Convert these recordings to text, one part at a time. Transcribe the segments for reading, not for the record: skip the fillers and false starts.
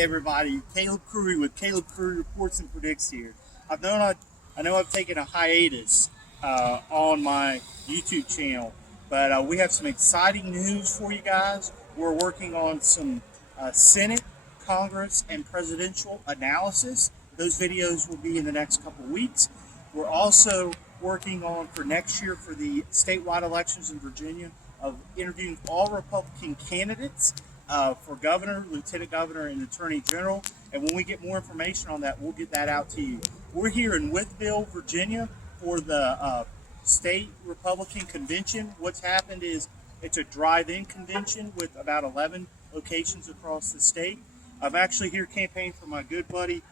Hey everybody, Caleb Curry with Caleb Curry Reports and Predicts here. I know I've taken a hiatus on my YouTube channel, but we have some exciting news for you guys. We're working on some Senate, Congress, and presidential analysis. Those videos will be in the next couple of weeks. We're also working on for next year for the statewide elections in Virginia of interviewing all Republican candidates for governor, lieutenant governor, and attorney general. And when we get more information on that, we'll get that out to you. We're here in Wytheville, Virginia for the state Republican convention. What's happened is it's a drive-in convention with about 11 locations across the state. I'm actually here campaigning for my good buddy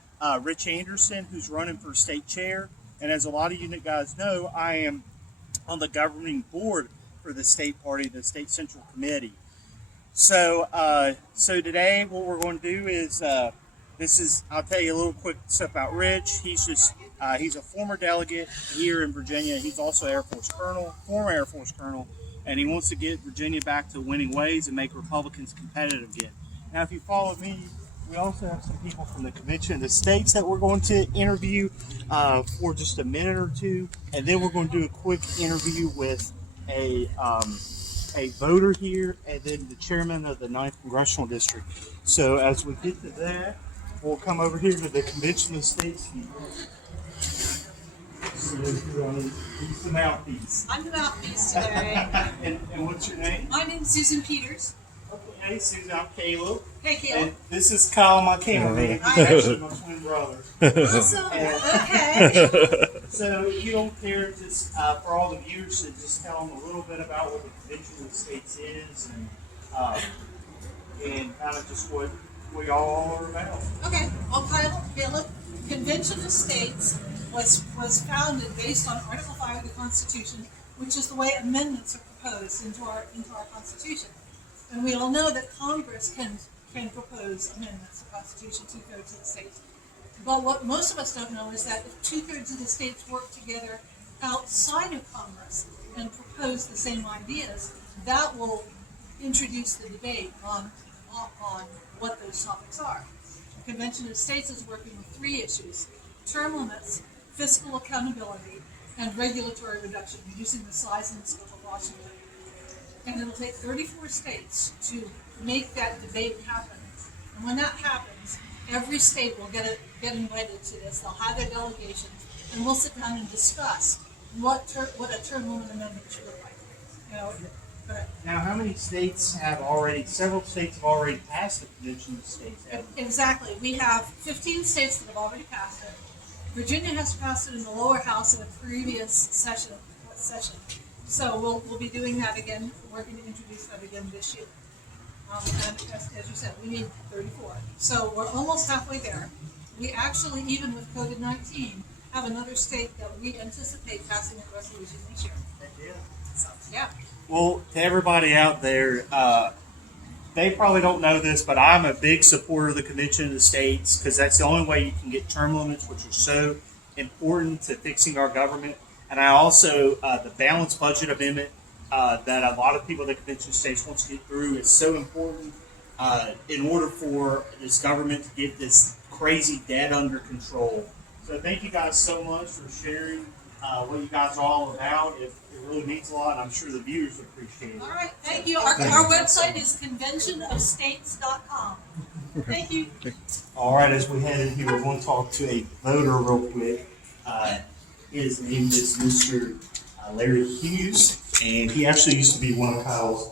Rich Anderson, who's running for state chair. And as a lot of you guys know, I am on the governing board for the state party, the state central committee. So today what we're going to do is I'll tell you a little quick stuff about Rich. He's a former delegate here in Virginia. He's also former Air Force Colonel, and he wants to get Virginia back to winning ways and make Republicans competitive again. Now, if you follow me, we also have some people from the Convention of the States that we're going to interview for just a minute or two, and then we're going to do a quick interview with a voter here, and then the chairman of the 9th Congressional District. So as we get to that, we'll come over here to the Convention of the States. So he's the mouthpiece. I'm the mouthpiece today. and what's your name? My name's Susan Peters. Hey, Susan, I'm Caleb. Hey, Caleb. And this is Kyle, my cameraman. He's actually my twin brother. Awesome. Okay. So you don't care just for all the viewers to just tell them a little bit about what the Convention of the States is and kind of just what y'all are about. Okay. Well, Caleb, Convention of States was founded based on Article 5 of the Constitution, which is the way amendments are proposed into our Constitution. And we all know that Congress can propose amendments to the Constitution, 2/3 of the states. But what most of us don't know is that if 2/3 of the states work together outside of Congress and propose the same ideas, that will introduce the debate on what those topics are. The Convention of States is working with 3 issues: term limits, fiscal accountability, and regulatory reduction, reducing the size and scope of Washington. And it'll take 34 states to make that debate happen. And when that happens, every state will get invited to this. They'll have their delegations, and we'll sit down and discuss what a term limit amendment should look like. Now, how many states have already? Several states have already passed the Convention of the States. Exactly. We have 15 states that have already passed it. Virginia has passed it in the lower house in a previous session. So we'll be doing that again. We're going to introduce that again this year. And as you said, we need 34. So we're almost halfway there. We actually, even with COVID-19, have another state that we anticipate passing a resolution this year. So, yeah. Well, to everybody out there, they probably don't know this, but I'm a big supporter of the Convention of the States because that's the only way you can get term limits, which are so important to fixing our government. And I also, the balanced budget amendment that a lot of people at the Convention of States want to get through is so important in order for this government to get this crazy debt under control. So thank you guys so much for sharing what you guys are all about. It really means a lot, and I'm sure the viewers appreciate it. All right, thank you. Our website is conventionofstates.com. Thank you. All right, as we head in here, we're going to talk to a voter real quick. His name is Mr. Larry Hughes, and he actually used to be one of Kyle's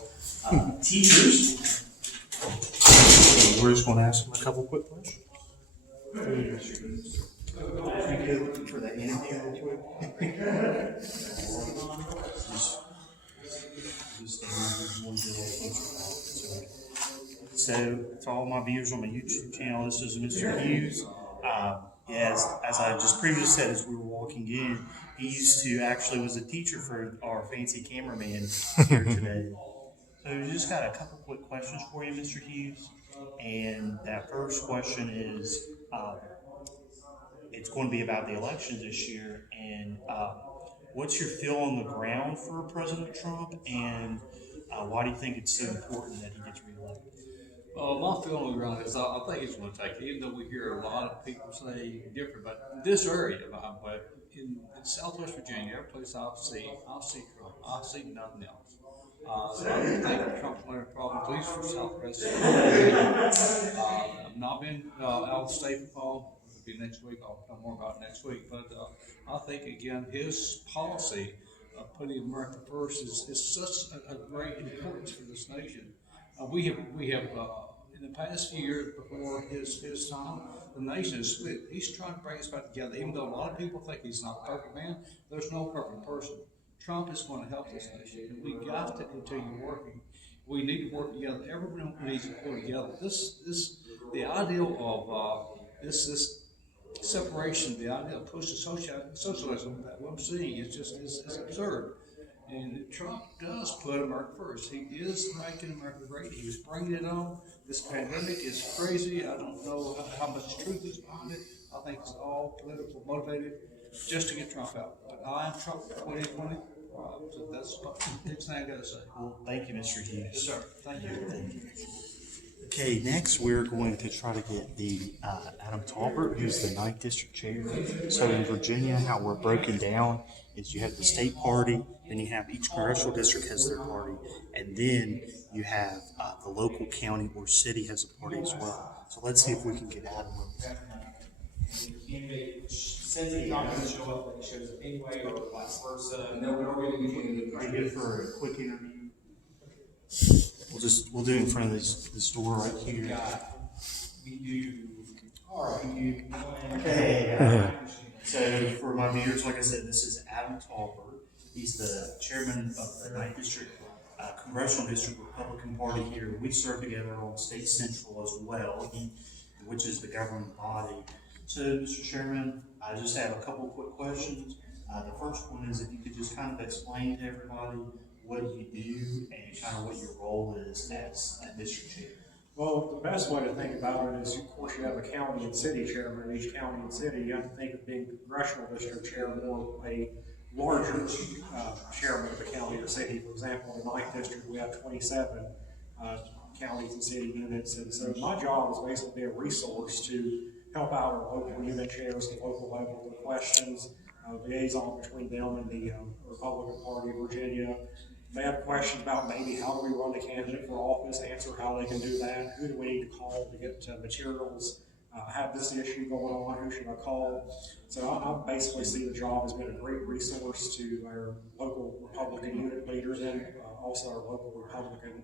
teachers. So we're just going to ask him a couple quick questions. For the interview real quick. So, to all my viewers on my YouTube channel, this is Mr. Hughes. As I just previously said, as we were walking in, he was a teacher for our fancy cameraman here today. So we just got a couple quick questions for you, Mr. Hughes. And that first question is, it's going to be about the elections this year. And what's your feel on the ground for President Trump? And why do you think it's so important that he gets reelected? My feeling around is I think it's going to take, even though we hear a lot of people say different, but this area, but in Southwest Virginia, every place I'll see Trump. I'll see nothing else. So I don't think Trump's going to have problems, at least for Southwest Virginia. I've not been out of state before. It'll be next week. I'll know more about it next week. But I think, again, his policy of putting America first is such a great importance for this nation. We have in the past few years before his time, the nation is split. He's trying to bring us back together. Even though a lot of people think he's not a perfect man, there's no perfect person. Trump is going to help this nation, and we got to continue working. We need to work together. Everyone needs to work together. The ideal of this separation, the idea of pushing socialism that we're seeing is absurd. And Trump does put America first. He is making America great. He was bringing it on. This pandemic is crazy. I don't know how much truth is behind it. I think it's all political motivated just to get Trump out. But I am Trump 2020. So that's the next thing I got to say. Well, thank you, Mr. Hughes. Yes, sir. Thank you. Thank you. Okay, next we're going to try to get the Adam Talbert, who's the 9th District Chair. So in Virginia, how we're broken down is you have the state party, then you have each congressional district has their party, and then you have the local county or city has a party as well. So let's see if we can get Adam. Since he's not going to show up, when he shows up anyway, or vice versa. No, we're going to be doing Are you good for a quick interview? We'll do it in front of this door right here. We do. All right. Okay. So for my viewers, like I said, this is Adam Talbert. He's the chairman of the 9th District Congressional District Republican Party here. We serve together on State Central as well, which is the governing body. So, Mr. Chairman, I just have a couple of quick questions. The first one is if you could just kind of explain to everybody what you do and kind of what your role is as a district chair. Well, the best way to think about it is, of course, you have a county and city chairman. In each county and city, you have to think of being congressional district chair more a larger chairman of the county or city. For example, in the 9th district, we have 27 counties and city units. And so my job is basically a resource to help out our local unit chairs at local level with questions, liaison between them and the Republican Party of Virginia. If they have questions about maybe how do we run a candidate for office, answer how they can do that, who do we need to call to get materials, have this issue going on, who should I call? So I basically see the job has been a great resource to our local Republican unit leaders and also our local Republican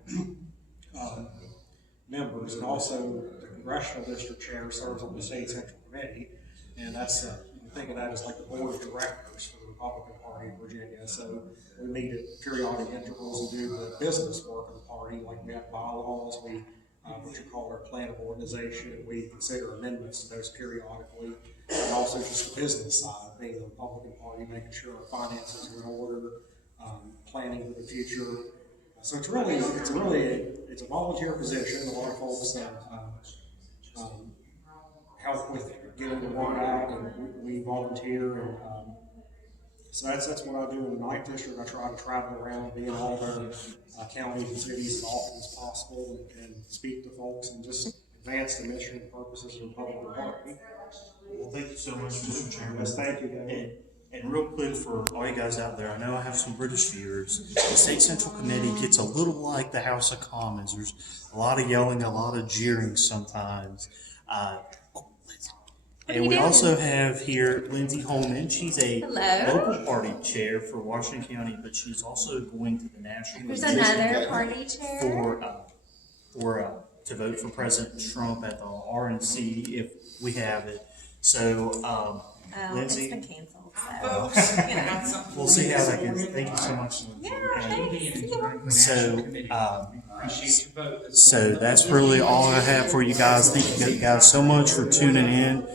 members, and also the congressional district chair serves on the state central committee, and that's you can think of that as like the board of directors for the Republican Party of Virginia. So we meet at periodic intervals and do the business work of the party, like we have bylaws, we what you call our plan of organization. We consider amendments to those periodically, and also just the business side, being the Republican Party, making sure our finances are in order, planning for the future. So it's a volunteer position. A lot of folks help with getting the word out, and we volunteer, and so that's what I do in the 9th District. I try to travel around, be in all their counties and cities as often as possible, and speak to folks and just advance the mission and purposes of the Republican Party. Well, thank you so much, Mr. Chairman. Yes, thank you, David. And real quick for all you guys out there, I know I have some British viewers. The State Central Committee gets a little like the House of Commons. There's a lot of yelling, a lot of jeering sometimes. And we also have here Lindsay Holman. She's a local party chair for Washington County, but she's also going to the national. There's another party chair to vote for President Trump at the RNC if we have it. So, Lindsay, it's been canceled. So. We'll see how that goes. Thank you so much, Lindsay. So that's really all I have for you guys. Thank you guys so much for tuning in.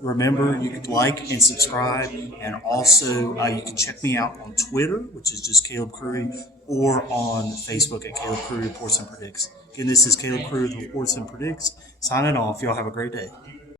Remember, you can like and subscribe, and also you can check me out on Twitter, which is just Caleb Curry, or on Facebook at Caleb Curry Reports and Predicts. Again, this is Caleb Curry with Reports and Predicts. Signing off. Y'all have a great day.